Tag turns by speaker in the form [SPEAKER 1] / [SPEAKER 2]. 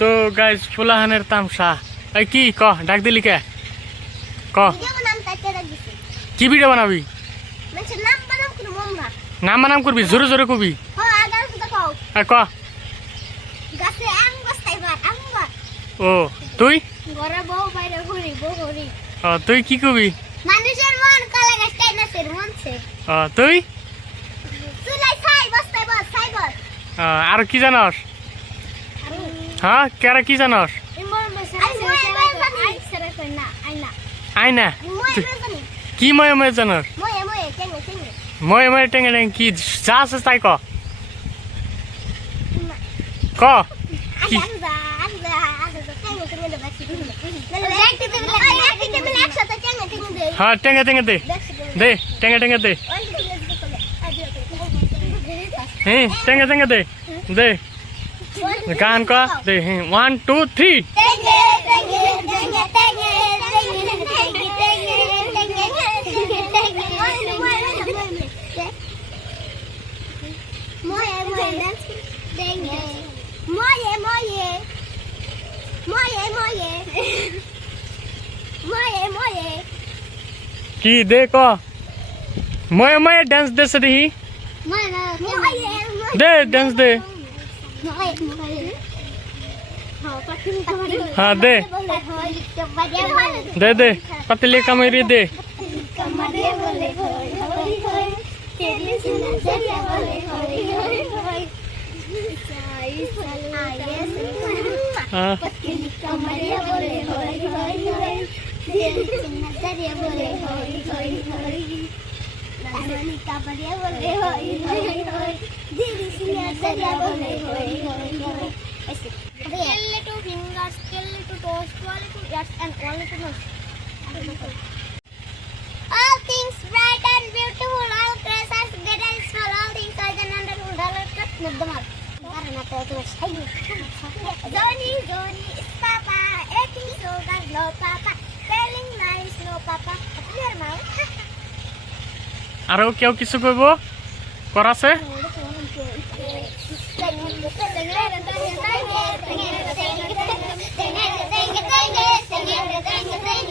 [SPEAKER 1] তো গাইজ ফুলাহানের তামসা। এই কি? ক ডাক দিলি কে? ক। কি ভিডিও বানাবি?
[SPEAKER 2] নাম বানাম
[SPEAKER 1] করবি? জোরে জোরে কবি? ক। ও তুই? তুই কি কবি? তুই? আর কি জানস? হ্যাঁ কেরা কি জানস? আই না কি ময়ে ময়ে জানস? ময়ে ময়ে টেঙে টেঙে কি যা আছে তাই ক। ক। কি? হ্যাঁ টেঙে টেঙে দে। দে টেঙে টেঙে দে। হ্যাঁ টেঙে টেঙে দে। দে।
[SPEAKER 2] गान का? देखे वन
[SPEAKER 1] टू थ्री की देखो। मैं मैं डांस दे रही दे डांस दे। हाँ दे। दे दे। पतली कमरी दे। हाँ।
[SPEAKER 2] बढ़िया बोले Azalea bole hoi hoi and one little nose. All things bright and beautiful, all creatures great and small, all things are the wonderful, all are kept with the mouth. Zoni, Zoni, it's Papa. Everything's over, no Papa. Telling lies, no Papa. Clear mouth.
[SPEAKER 1] আরও কেউ কিছু করব করাছে
[SPEAKER 2] Thank you.